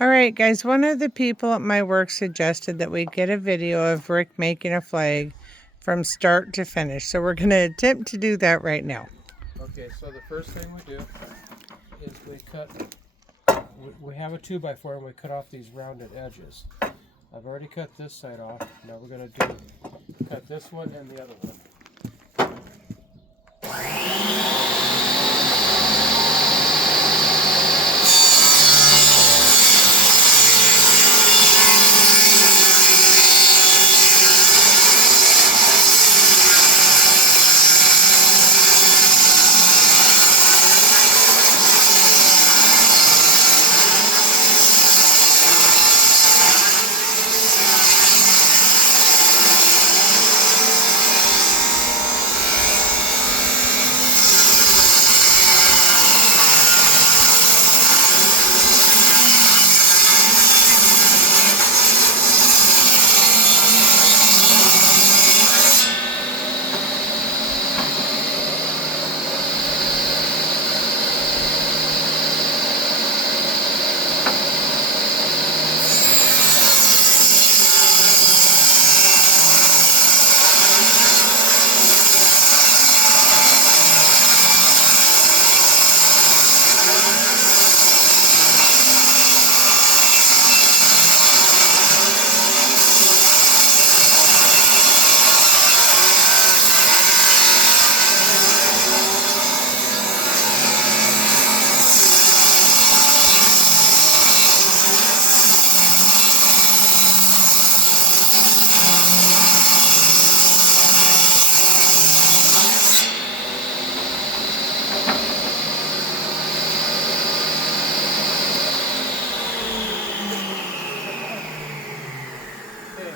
All right, guys, one of the people at my work suggested that we get a video of Rick making a flag from start to finish. So we're going to attempt to do that right now. Okay, so the first thing we do is we have a 2x4 and we cut off these rounded edges. I've already cut this side off. Now we're going to cut this one and the other one. Okay,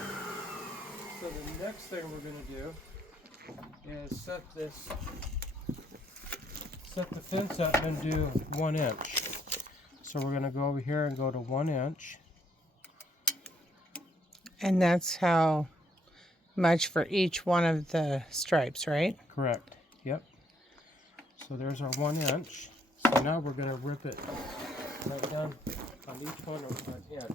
so the next thing we're going to do is set the fence up and do 1 inch. So we're going to go over here and go to 1 inch. And that's how much for each one of the stripes, right? Correct. Yep. So there's our 1 inch. So now we're going to rip it right down on each one of an inch.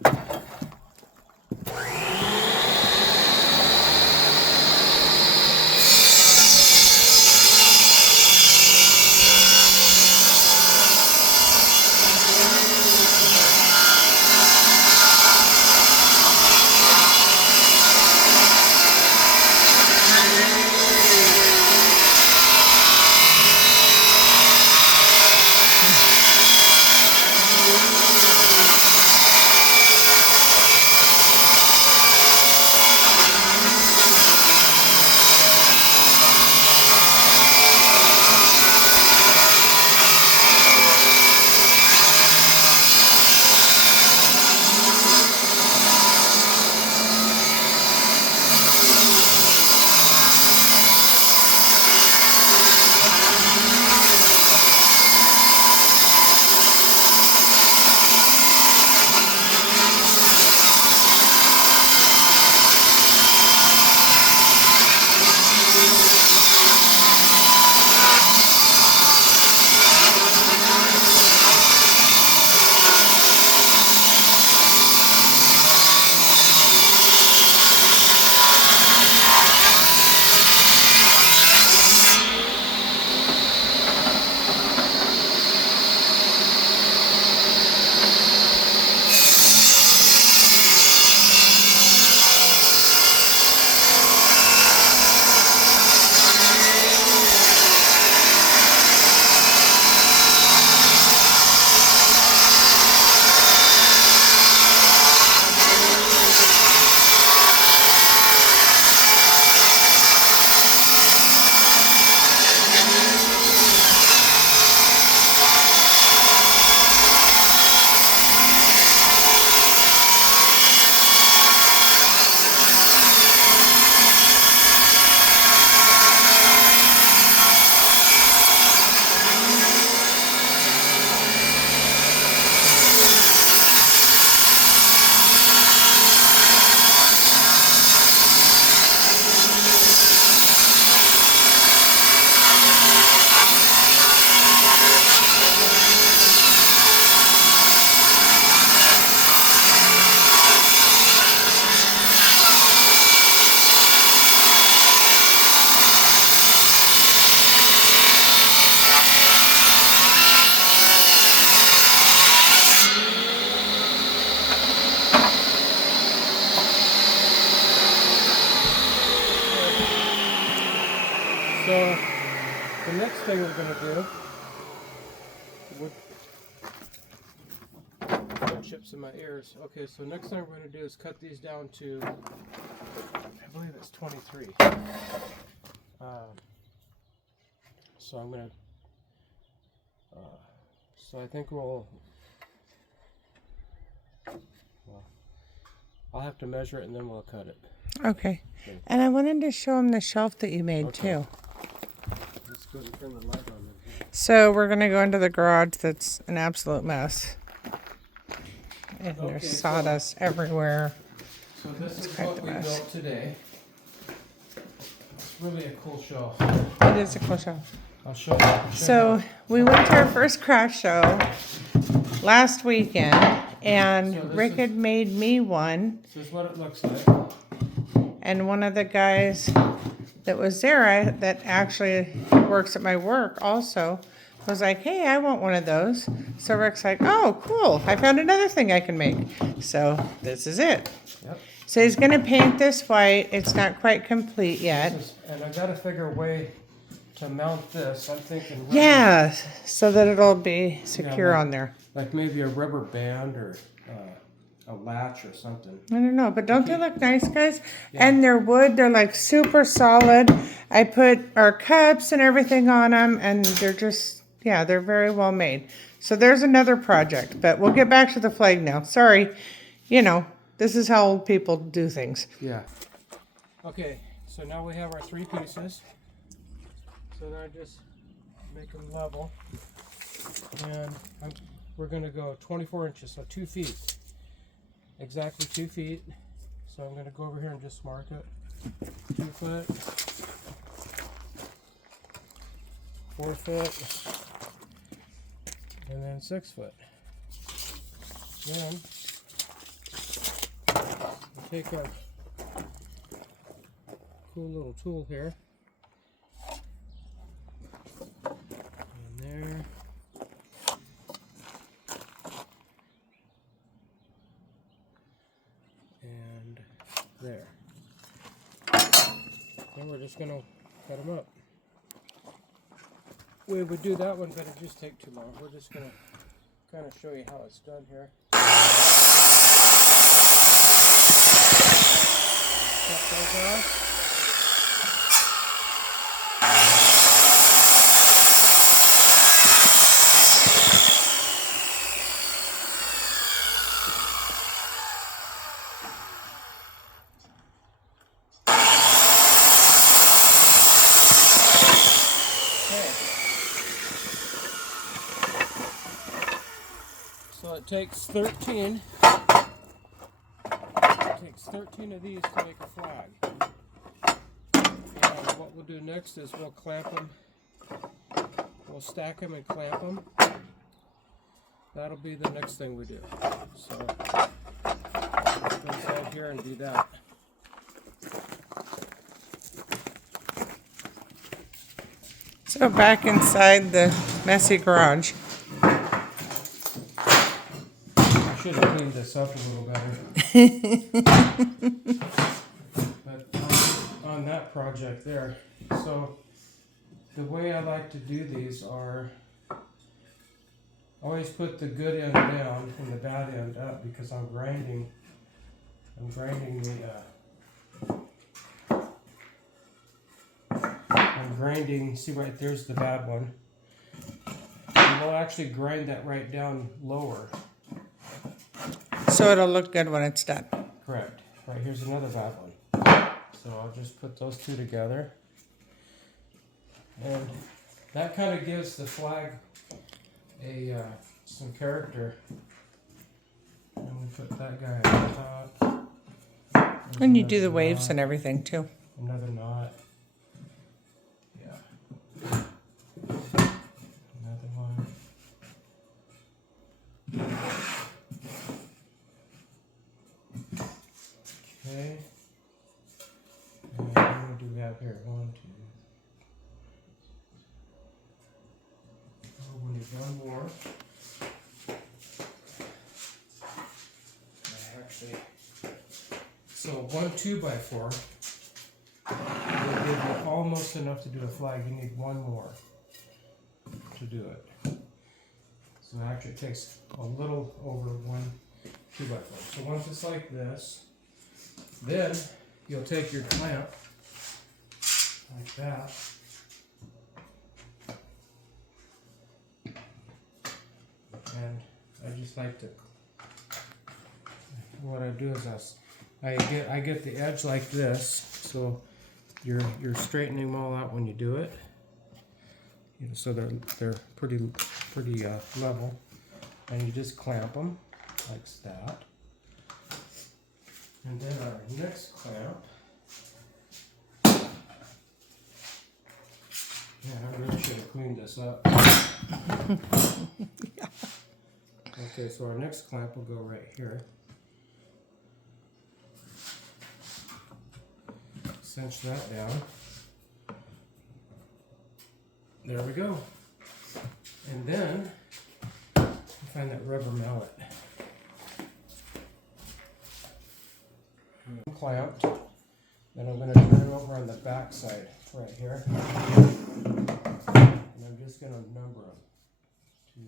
So the next thing we're going to do, wood chips in my ears. Okay, so next thing we're going to do is cut these down to, I believe it's 23. So I'm going to, so I think well, I'll have to measure it and then we'll cut it. Okay. And I wanted to show him the shelf that you made too. Let's go and turn the light on. So we're going to go into the garage that's an absolute mess. And Okay, there's sawdust everywhere. So this is quite what the we mess. built today. It's really a cool shelf. It is a cool shelf. I'll show you. So we went to our first craft show last weekend, and So this Rick is- had made me one, This is what it looks like. and one of the guys that was there that actually works at my work also was like, hey, I want one of those. So Rick's like, oh, cool. I found another thing I can make. So this is it. Yep. So he's going to paint this white. It's not quite complete yet. And I got to figure a way to mount this. I'm thinking rubber, Yeah, so that it'll be secure like- on there. like maybe a rubber band or a latch or something. I don't know, but don't they look nice, guys? And they're wood. They're like super solid. I put our cups and everything on them, and they're just, yeah, they're very well made. So there's another project, but we'll get back to the flag now. Sorry, you know, this is how old people do things. Yeah. Okay, so now we have our 3 pieces. So now I just make them level. And we're going to go 24 inches, so 2 feet. Exactly 2 feet. So I'm going to go over here and just mark it. 2 foot. 4 foot. And then 6 foot. Then we'll take our cool little tool here. And there. And there. Then we're just gonna cut them up. We would do that one, but it just take too long. We're just gonna kind of show you how it's done here. Cut those off. So it takes 13. It takes 13 of these to make a flag. And what we'll do next is we'll clamp them. We'll stack them and clamp them. That'll be the next thing we do. So let's go inside here and do that. So back inside the messy garage. I should have cleaned this up a little better. But on that project there, so the way I like to do these are always put the good end down and the bad end up because I'm grinding see right there's the bad one. And we'll actually grind that right down lower. So it'll look good when it's done. Correct. Right, here's another bad one. So I'll just put those two together. And that kind of gives the flag some character. And we put that guy on the top. There's And you do another the waves knot, and everything too. another knot. Yeah. Another one. Okay. And how many do we have here? 1, 2. Oh, we need one more. Actually, so 1 2x4 will give you almost enough to do a flag. You need one more to do it. So actually it takes a little over 1 2x4. So once it's like this, then you'll take your clamp like that. And I just like to, what I do is I get the edge like this, so you're straightening them all out when you do it. You know, so they're pretty level, and you just clamp them like that. And then our next clamp. Yeah, I really should have cleaned this up. Yeah. Okay, so our next clamp will go right here. Cinch that down. There we go. And then find that rubber mallet. Clamped. Then I'm going to turn it over on the back side right here. And I'm just going to number them. 2,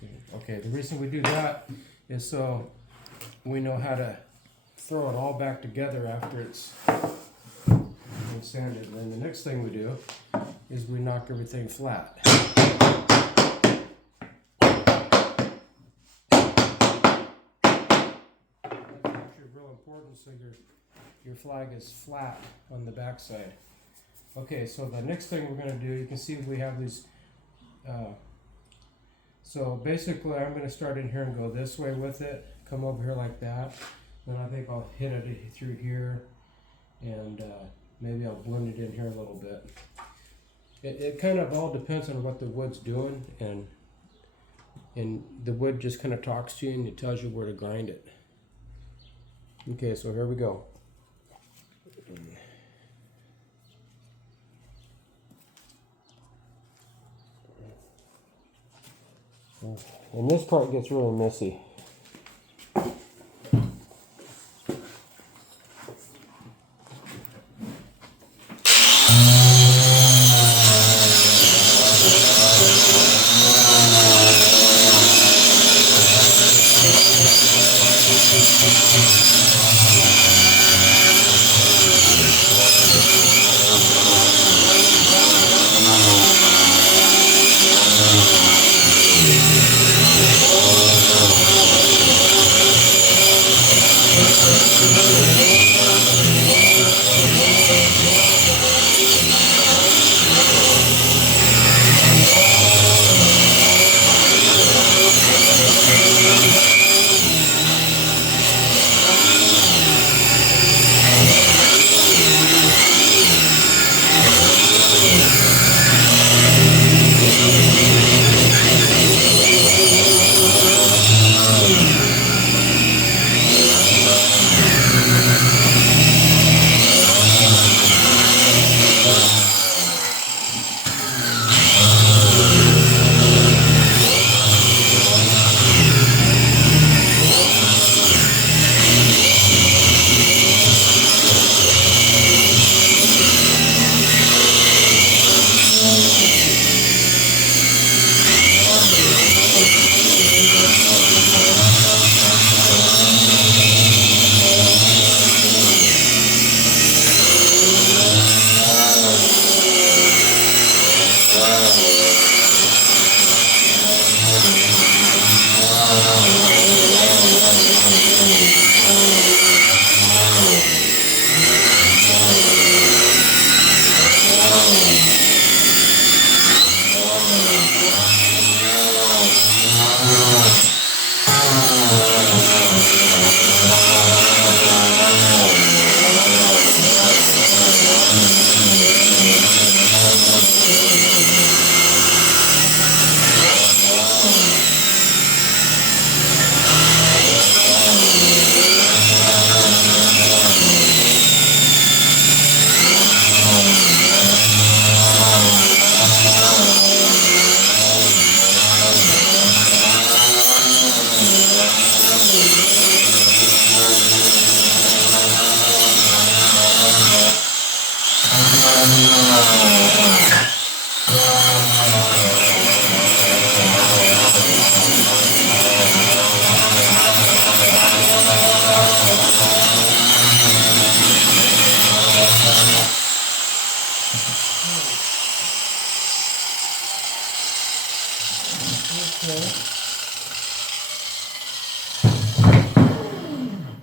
13. Okay, the reason we do that is so we know how to throw it all back together after it's been sanded. And then the next thing we do is we knock everything flat. That's actually real important, so your flag is flat on the back side. Okay, so the next thing we're going to do, you can see we have these. So basically, I'm going to start in here and go this way with it. Come over here like that. Then I think I'll hit it through here, and maybe I'll blend it in here a little bit. It kind of all depends on what the wood's doing, and the wood just kind of talks to you and it tells you where to grind it. Okay, so here we go. And this part gets really messy.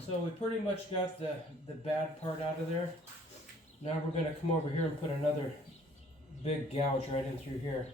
So we pretty much got the bad part out of there. Now we're going to come over here and put another big gouge right in through here.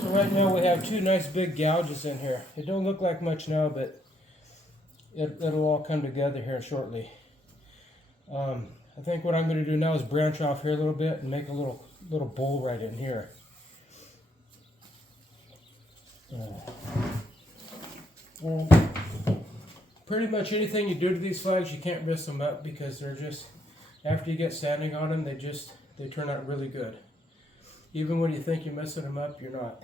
So right now we have two nice big gouges in here. It don't look like much now, but it'll all come together here shortly. I think what I'm going to do now is branch off here a little bit and make a little bowl right in here. Pretty much anything you do to these flags, you can't mess them up because they're just, after you get sanding on them, they turn out really good. Even when you think you're messing them up, you're not.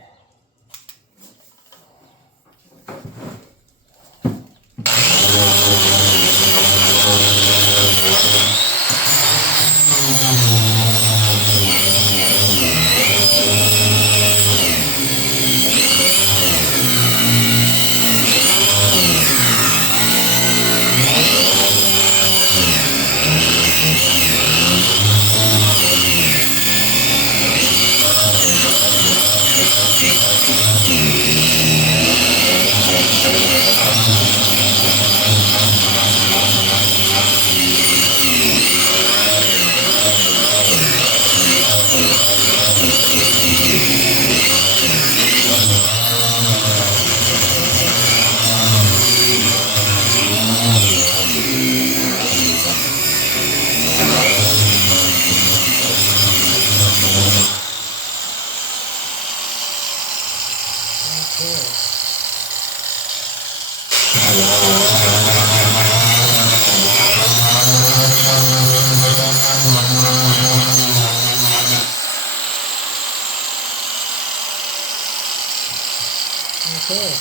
Okay.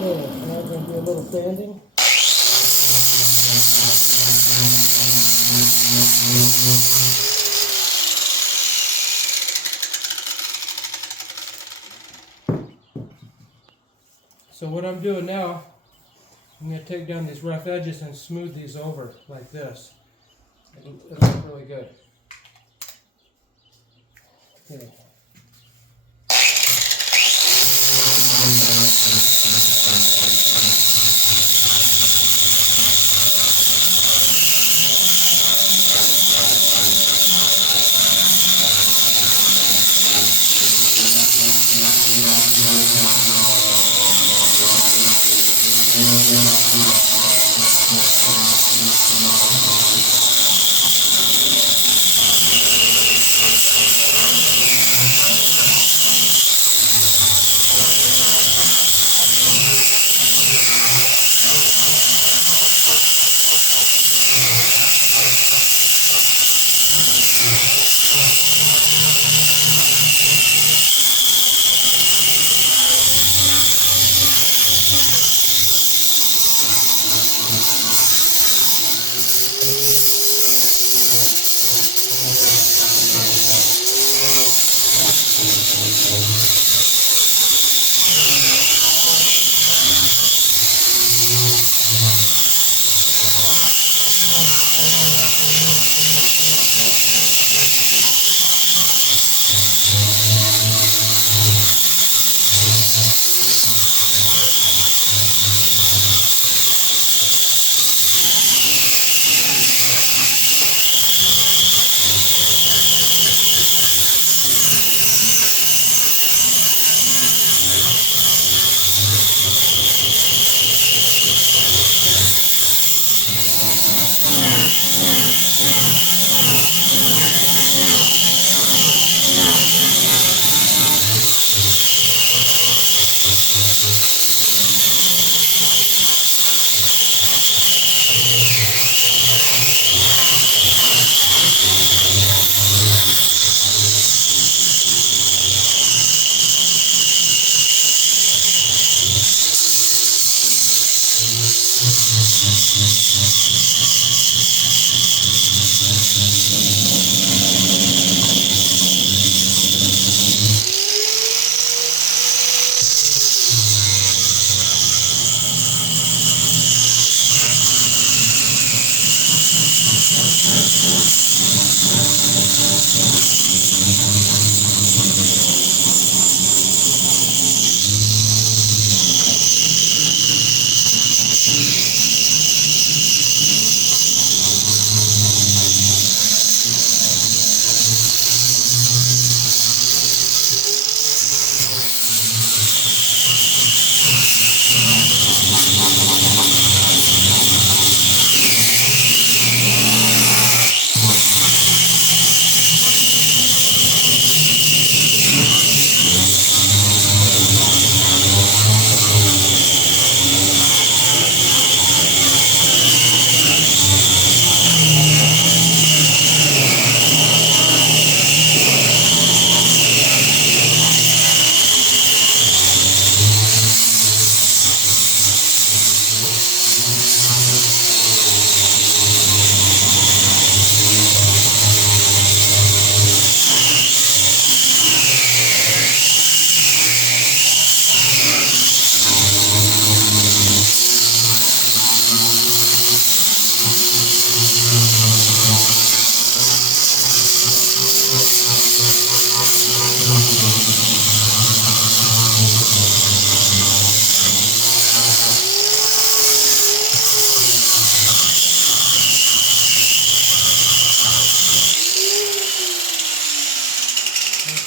Okay, now we're going to do a little sanding. So what I'm doing now, I'm going to take down these rough edges and smooth these over like this. It'll look really good. Okay.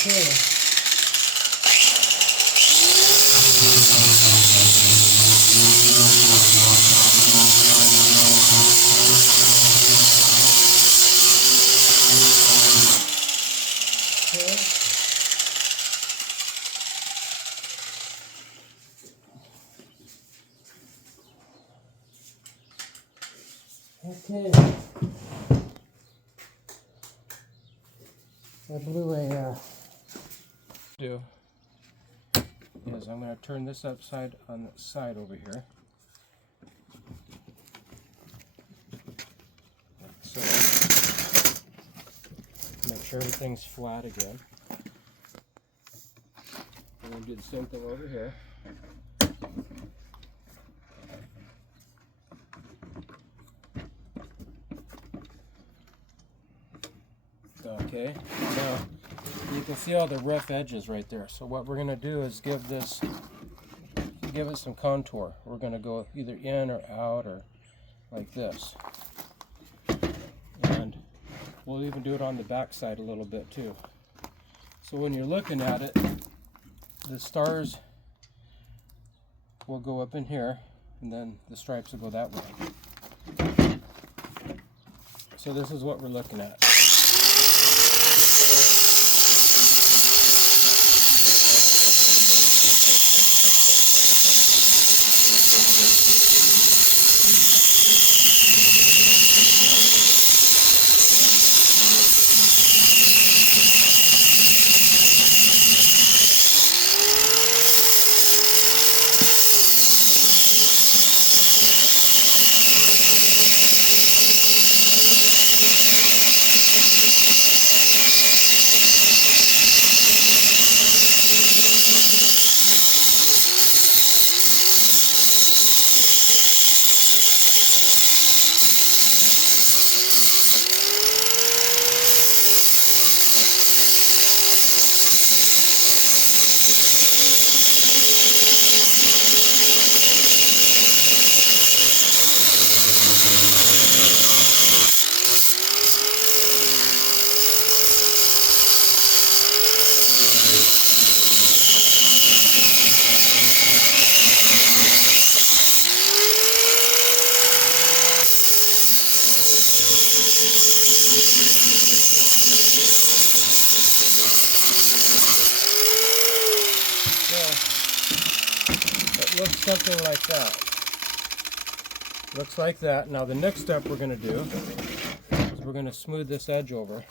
Okay. Okay. I blew a do is I'm going to turn this upside on the side over here. So make sure everything's flat again. I'm going to do the same thing over here. Okay, now You can see all the rough edges right there. So what we're going to do is give it some contour. We're going to go either in or out or like this. And we'll even do it on the back side a little bit too. So when you're looking at it, the stars will go up in here, and then the stripes will go that way. So this is what we're looking at. It looks something like that. Looks like that. Now the next step we're going to do is we're going to smooth this edge over.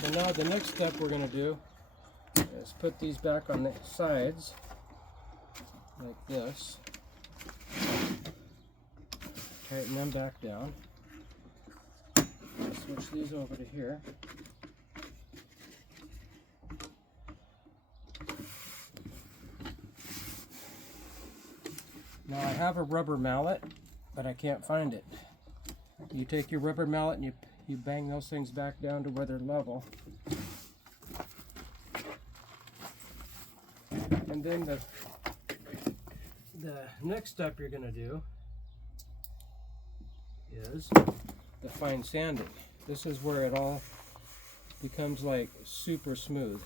So now the next step we're going to do is put these back on the sides like this. Tighten them back down. Switch these over to here. Now I have a rubber mallet, but I can't find it. You take your rubber mallet and you bang those things back down to where they're level. And then the next step you're going to do is the fine sanding. This is where it all becomes like super smooth.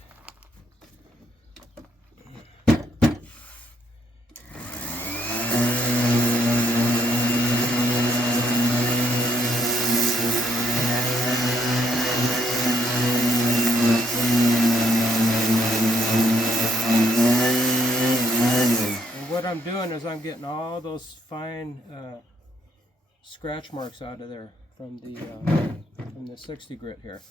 What I'm doing is I'm getting all those fine scratch marks out of there from the 60 grit here.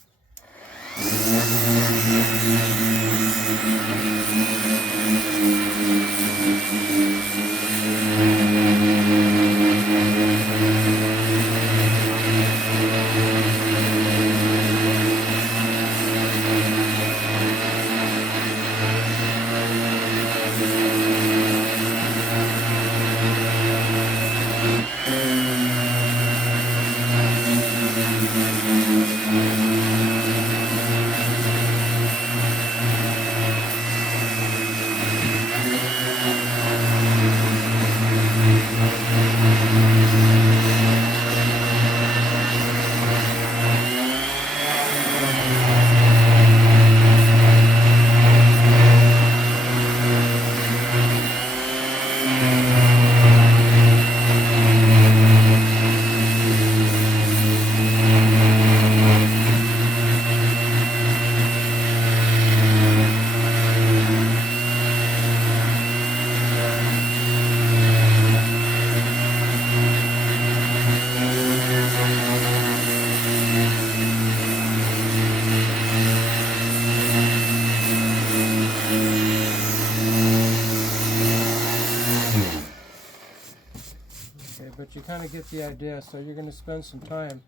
but you kind of get the idea. So you're going to spend some time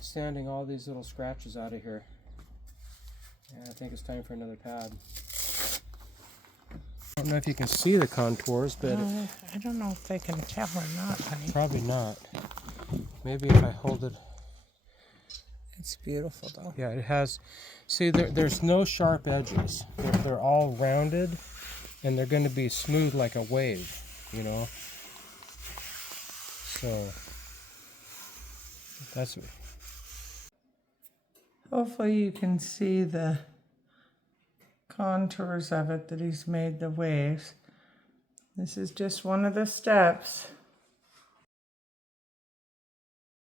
sanding all these little scratches out of here. And I think it's time for another pad. I don't know if you can see the contours, but I don't know if they can tell or not, honey. probably not. Maybe if I hold it. It's beautiful, though. Yeah, it has. See, there's no sharp edges. They're all rounded, and they're going to be smooth like a wave, you know. So that's. Hopefully you can see the contours of it, that he's made the waves. This is just one of the steps.